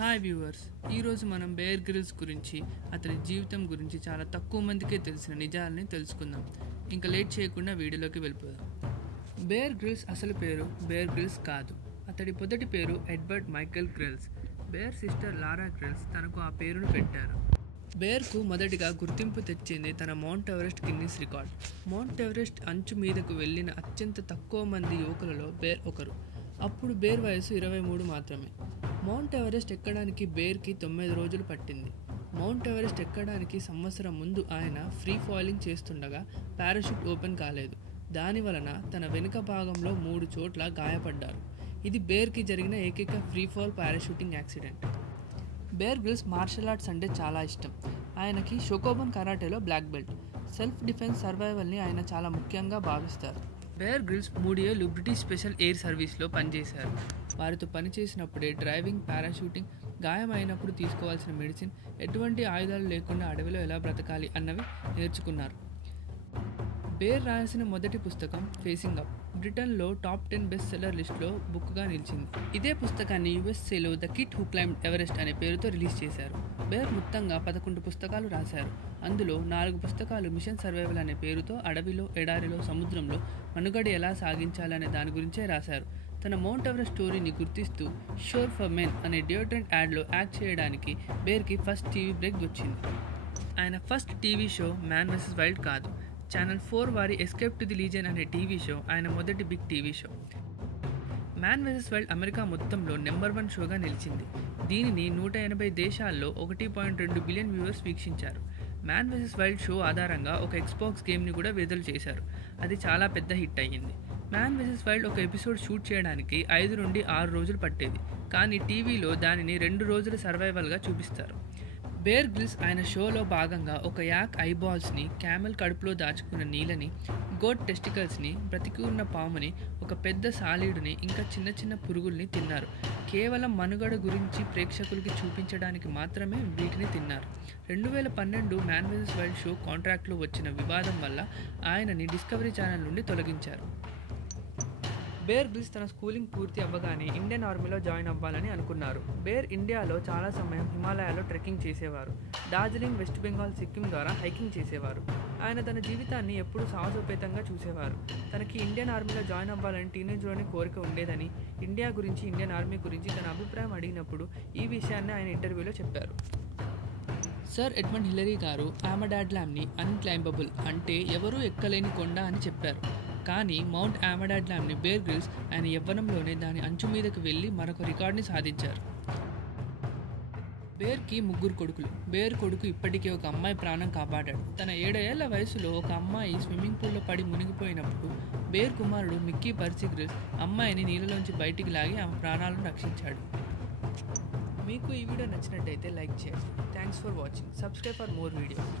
Hi viewers, ఈరోజు మనం Bear Grylls గురించి, అతని జీవితం గురించి చాలా తక్కువ మందికే తెలిసిన నిజాలని తెలుసుకుందాం. ఇంకా లేట్ చేయకుండా వీడియోలోకి వెళ్ళిపోదాం. బేర్ గ్రిల్స్ అసలు పేరు బేర్ గ్రిల్స్ కాదు. అతడి మొదటి పేరు Edward Michael Grylls. Bear sister Laura Grylls తనకు ఆ పేరును పెట్టారు. బేర్కు మొదటిగా గుర్తింపు తెచ్చింది తన Mount Everest Guinness record. Mount Everest అంచు మీదకు వెళ్ళిన అత్యంత తక్కువ మంది యువకులలో బేర్ ఒకరు. అప్పుడు బేర్ వయసు 23 మాత్రమే. మౌంట్ ఎవరెస్ట్ ఎక్కడానికి బేర్కి 9 రోజులు పట్టింది. మౌంట్ ఎవరెస్ట్ ఎక్కడానికి సంవత్సరం ముందు ఆయన ఫ్రీ ఫాలింగ్ చేస్తుండగా పారాషూట్ ఓపెన్ కాలేదు. దాని వలన తన వెనుక భాగంలో 3 చోట్ల గాయపడ్డారు. ఇది బేర్కి జరిగిన ఏకైక free fall parachuting accident. Bear Grylls martial arts అంటే చాలా ఇష్టం. ఆయనకి షోకోబన్ కరాటేలో బ్లాక్ బెల్ట్. సెల్ఫ్ డిఫెన్స్ సర్వైవల్ని ఆయన చాలా ముఖ్యంగా భావిస్తారు. బేర్ గ్రిల్స్ 3 ఏళ్ళు బ్రిటిష్ స్పెషల్ ఎయిర్ సర్వీస్లో పనిచేశారు. వారితో పనిచేసినప్పుడే డ్రైవింగ్, పారాషూటింగ్, గాయం అయినప్పుడు తీసుకోవాల్సిన మెడిసిన్, ఎటువంటి ఆయుధాలు లేకుండా అడవిలో ఎలా బ్రతకాలి అన్నవి నేర్చుకున్నారు. బేర్ రాసిన మొదటి పుస్తకం ఫేసింగ్ అప్ బ్రిటన్లో టాప్ 10 బెస్ట్ సెల్లర్ లిస్ట్లో బుక్గా నిలిచింది. ఇదే పుస్తకాన్ని యుఎస్ఏలో the kid who climbed Everest అనే పేరుతో రిలీజ్ చేశారు. బేర్ మొత్తంగా 11 పుస్తకాలు రాశారు. అందులో 4 పుస్తకాలు మిషన్ సర్వైవల్ అనే పేరుతో అడవిలో, ఎడారిలో, సముద్రంలో మనుగడ ఎలా సాగించాలనే దాని గురించే రాశారు. తన మౌంట్ ఎవరెస్ట్ స్టోరీని గుర్తిస్తూ షోర్ ఫర్ మెన్ అనే డియోడ్రెంట్ యాడ్లో యాక్ట్ చేయడానికి బేర్కి ఫస్ట్ టీవీ బ్రేక్ వచ్చింది. ఆయన first TV show man versus wild కాదు. ఛానల్ 4 వారి ఎస్కేప్ టు ది లీజన్ అనే టీవీ షో ఆయన మొదటి big TV show. Man versus wild America మొత్తంలో నెంబర్ 1 షోగా నిలిచింది. దీనిని 180 దేశాల్లో 1.2 బిలియన్ వ్యూవర్స్ వీక్షించారు. మ్యాన్ వర్సెస్ వైల్డ్ షో ఆధారంగా ఒక ఎక్స్బాక్స్ గేమ్ని కూడా విడుదల చేశారు. అది చాలా పెద్ద హిట్ అయ్యింది. మ్యాన్ వర్సెస్ వైల్డ్ ఒక ఎపిసోడ్ షూట్ చేయడానికి 5 నుండి 6 రోజులు పట్టేది. కానీ టీవీలో దానిని 2 రోజుల సర్వైవల్గా చూపిస్తారు. బేర్ గ్రిల్స్ ఆయన షోలో భాగంగా ఒక యాక్ ఐబాల్స్ని, క్యామెల్ కడుపులో దాచుకున్న నీళ్ళని, గోట్ టెస్టికల్స్ని, బ్రతికి ఉన్న పాముని, ఒక పెద్ద సాలీడుని, ఇంకా చిన్న చిన్న పురుగుల్ని తిన్నారు. కేవలం మనుగడ గురించి ప్రేక్షకులకి చూపించడానికి మాత్రమే వీటిని తిన్నారు. 2012 మ్యాన్ వర్సెస్ వైల్డ్ షో కాంట్రాక్ట్లో వచ్చిన వివాదం వల్ల ఆయనని డిస్కవరీ ఛానల్ నుండి తొలగించారు. బేర్ గ్రిల్స్ తన స్కూలింగ్ పూర్తి అవ్వగానే ఇండియన్ ఆర్మీలో జాయిన్ అవ్వాలని అనుకున్నారు. బేర్ ఇండియాలో చాలా సమయం హిమాలయాలో ట్రెక్కింగ్ చేసేవారు. డార్జిలింగ్, వెస్ట్ బెంగాల్, సిక్కిం ద్వారా హైకింగ్ చేసేవారు. ఆయన తన జీవితాన్ని ఎప్పుడూ సాహసోపేతంగా చూసేవారు. తనకి ఇండియన్ ఆర్మీలో జాయిన్ అవ్వాలని టీనేజ్లోని కోరిక ఉండేదని, ఇండియా గురించి, ఇండియన్ ఆర్మీ గురించి తన అభిప్రాయం అడిగినప్పుడు ఈ విషయాన్ని ఆయన ఇంటర్వ్యూలో చెప్పారు. సర్ ఎడ్మండ్ హిల్లరీ గారు ఆమడాడ్లామ్ని అన్క్లైంబబుల్ అంటే ఎవరూ ఎక్కలేని కొండ అని చెప్పారు. కానీ మౌంట్ ఆమడాడ్లామ్ని బేర్ గ్రిల్స్ ఆయన యవ్వనంలోనే దాని అంచు మీదకు వెళ్ళి మరొక రికార్డుని సాధించారు. బేర్కి 3 కొడుకులు. బేర్ కొడుకు ఇప్పటికే ఒక అమ్మాయి ప్రాణం కాపాడాడు. తన 7 ఏళ్ల వయసులో ఒక అమ్మాయి స్విమ్మింగ్ పూల్లో పడి మునిగిపోయినప్పుడు బేర్ కుమారుడు మిక్కీ పర్సీ గ్రిల్స్ అమ్మాయిని నీళ్ళలోంచి బయటికి లాగి ఆమె ప్రాణాలను రక్షించాడు. మీకు ఈ వీడియో నచ్చినట్టయితే లైక్ చేయండి. Thanks for watching. Subscribe for more videos.